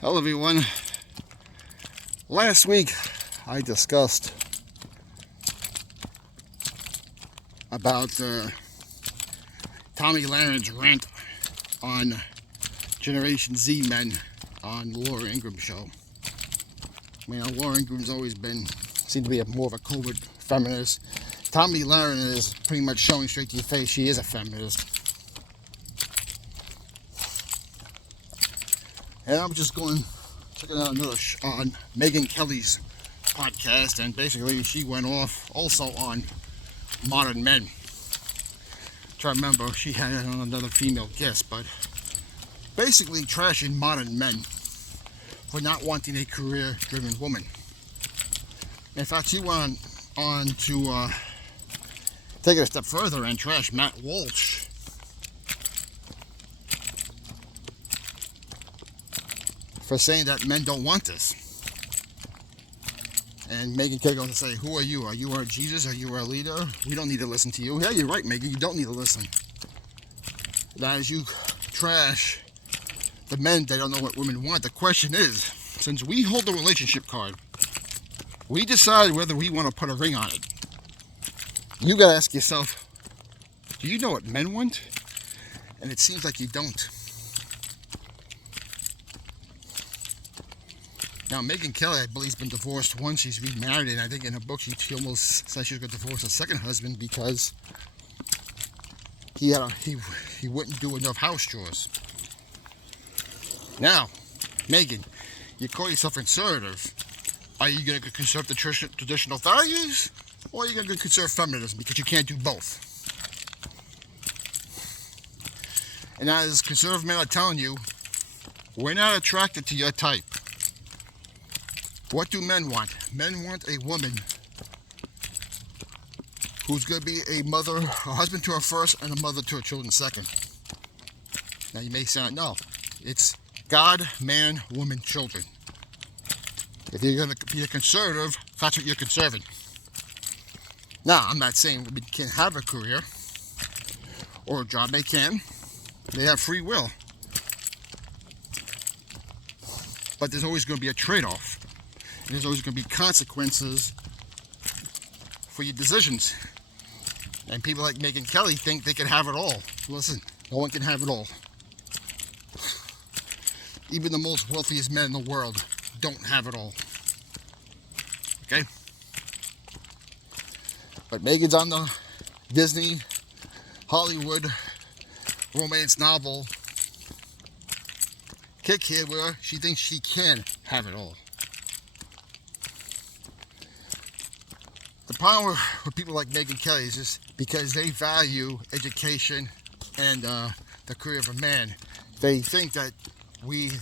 Hello everyone. Last week I discussed about Tommy Lahiren's rant on Generation Z men on the Laura Ingraham show. I mean, Laura Ingram's always seemed to be more of a covert feminist. Tommy Lahiren is pretty much showing straight to your face she is a feminist. And I'm just checking out another on Megyn Kelly's podcast, and basically she went off also on modern men. Try to remember, she had another female guest, but basically trashing modern men for not wanting a career-driven woman. In fact, she went on to take it a step further and trash Matt Walsh for saying that men don't want this. And Megyn Kelly going to say, who are you? Are you our Jesus? Are you our leader? We don't need to listen to you. Yeah, you're right, Megyn. You don't need to listen. That is, you trash the men that don't know what women want. The question is, since we hold the relationship card, we decide whether we want to put a ring on it. You got to ask yourself, do you know what men want? And it seems like you don't. Now, Megyn Kelly, I believe, has been divorced once. She's remarried, and I think in her book she almost said she was going to divorce her second husband because he wouldn't do enough house chores. Now, Megyn, you call yourself conservative. Are you going to conserve the traditional values, or are you going to conserve feminism because you can't do both? And as conservative men are telling you, we're not attracted to your type. What do men want? Men want a woman who's going to be a mother, a husband to her first, and a mother to her children second. Now you may say, no, it's God, man, woman, children. If you're going to be a conservative, that's what you're conserving. Now, I'm not saying women can't have a career or a job. They can. They have free will. But there's always going to be a trade-off. And there's always going to be consequences for your decisions. And people like Megyn Kelly think they can have it all. Listen, no one can have it all. Even the most wealthiest men in the world don't have it all. Okay? But Megyn's on the Disney, Hollywood, romance novel kick here where she thinks she can have it all. The problem with people like Megyn Kelly is just because they value education and the career of a man. They think that we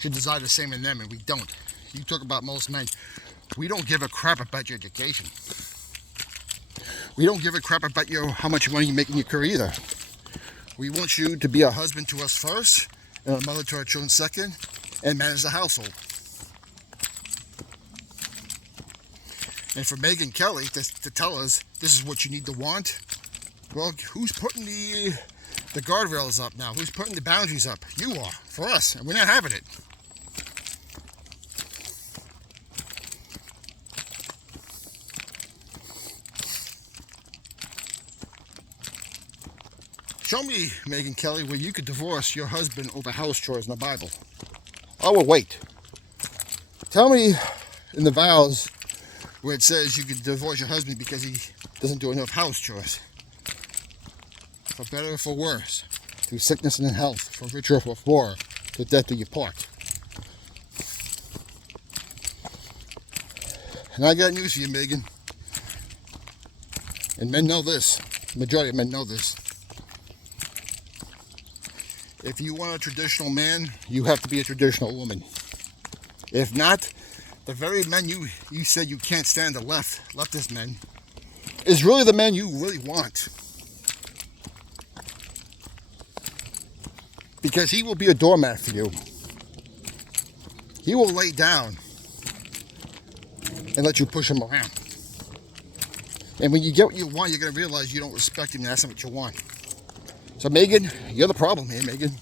should desire the same in them, and we don't. You talk about most men. We don't give a crap about your education. We don't give a crap about how much money you make in your career either. We want you to be a husband to us first, and a mother to our children second, and manage the household. And for Megyn Kelly to tell us this is what you need to want, well, who's putting the guardrails up now? Who's putting the boundaries up? You are, for us, and we're not having it. Show me, Megyn Kelly, where you could divorce your husband over house chores in the Bible. I will wait. Tell me in the vows where it says you could divorce your husband because he doesn't do enough house chores. For better or for worse, through sickness and in health, for richer or for poorer, to death do you part. And I got news for you, Megyn. And men know this. The majority of men know this. If you want a traditional man, you have to be a traditional woman. If not, the very men you said you can't stand, the leftist men, is really the men you really want. Because he will be a doormat for you. He will lay down and let you push him around. And when you get what you want, you're going to realize you don't respect him, and that's not what you want. So Megyn, you're the problem here, Megyn.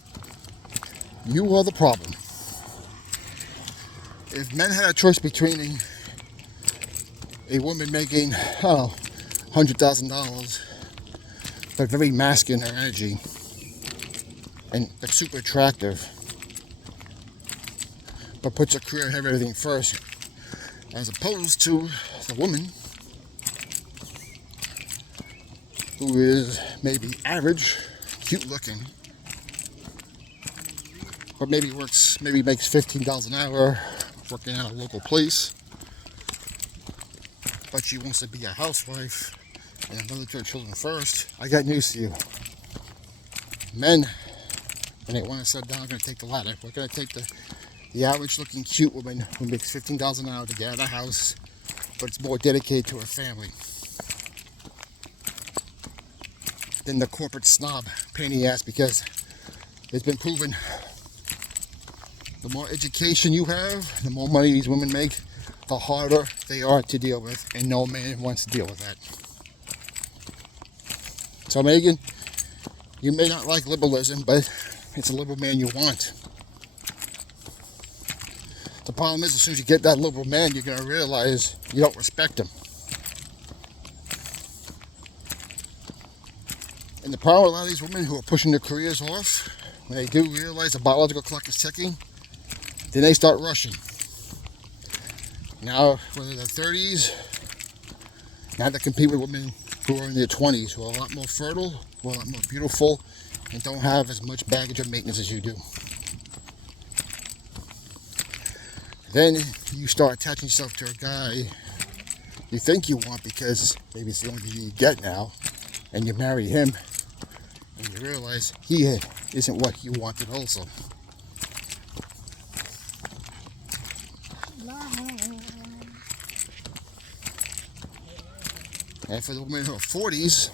You are the problem. If men had a choice between a woman making, I don't know, $100,000, but very masculine in her energy, and like super attractive, but puts her career ahead of everything first, as opposed to the woman who is maybe average, cute looking, but maybe makes $15 an hour working at a local place, but she wants to be a housewife and a mother to her children first. I got news to you. Men, when they want to settle down, are going to take the latter. We're going to take the average looking cute woman who makes $15 an hour to get out of the house, but it's more dedicated to her family than the corporate snob pain in the ass, because it's been proven the more education you have, the more money these women make, the harder they are to deal with, and no man wants to deal with that. So Megyn, you may not like liberalism, but it's a liberal man you want. The problem is, as soon as you get that liberal man, you're going to realize you don't respect him. And the problem with a lot of these women who are pushing their careers off, when they do realize the biological clock is ticking, then they start rushing. Now, whether they're 30s, now they compete with women who are in their 20s, who are a lot more fertile, who are a lot more beautiful, and don't have as much baggage or maintenance as you do. Then you start attaching yourself to a guy you think you want because maybe it's the only thing you get now, and you marry him, and you realize he isn't what you wanted also. And for the women who are 40s,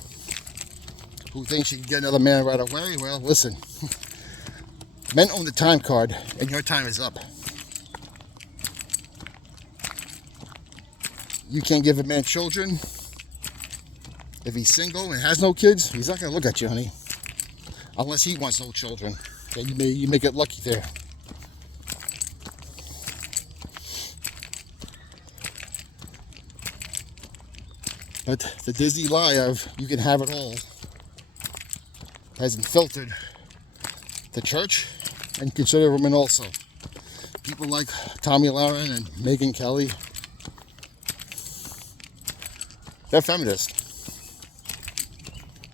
who think she can get another man right away, well, listen. Men own the time card, and your time is up. You can't give a man children. If he's single and has no kids, he's not going to look at you, honey. Unless he wants no children. Then you may get lucky there. But the Disney lie of you can have it all has infiltrated the church and conservative women also. People like Tommy Lauren and Megyn Kelly, they're feminists.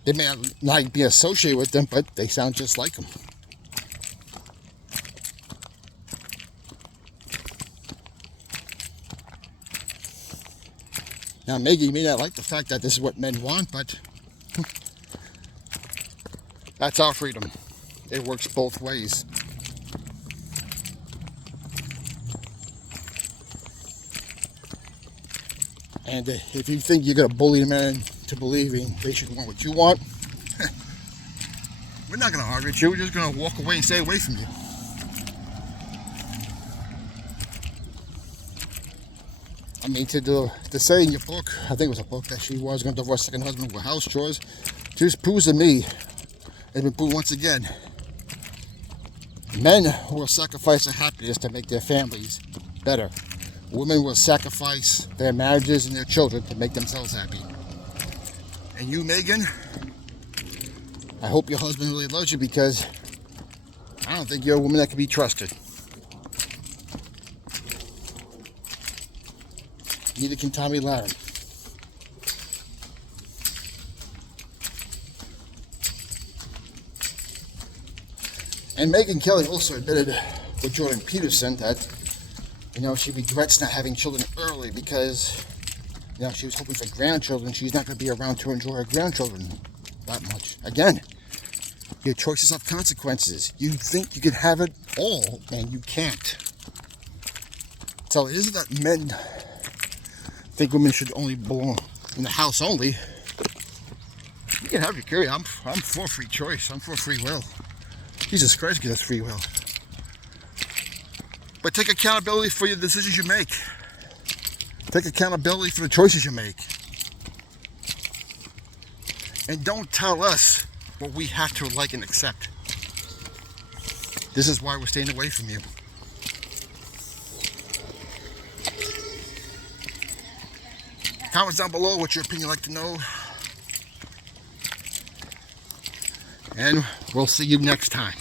They may not be associated with them, but they sound just like them. Now, Megyn, you may not like the fact that this is what men want, but that's our freedom. It works both ways. And if you think you're going to bully the men to believing they should want what you want, we're not going to argue with you. We're just going to walk away and stay away from you. I mean, to say in your book, I think it was a book, that she was going to divorce her second husband with house chores, just proves to me, and been proved once again, men will sacrifice their happiness to make their families better. Women will sacrifice their marriages and their children to make themselves happy. And you, Megyn, I hope your husband really loves you, because I don't think you're a woman that can be trusted. Neither can Tommy Lauren. And Megyn Kelly also admitted with Jordan Peterson that, she regrets not having children early because, she was hoping for grandchildren. She's not going to be around to enjoy her grandchildren that much. Again, your choices have consequences. You think you can have it all, and you can't. So it isn't that men think women should only belong in the house only. You can have your career. I'm for free choice. I'm for free will. Jesus Christ gives us free will. But take accountability for your decisions you make. Take accountability for the choices you make. And don't tell us what we have to like and accept. This is why we're staying away from you. Comments down below what your opinion you'd like to know. And we'll see you next time.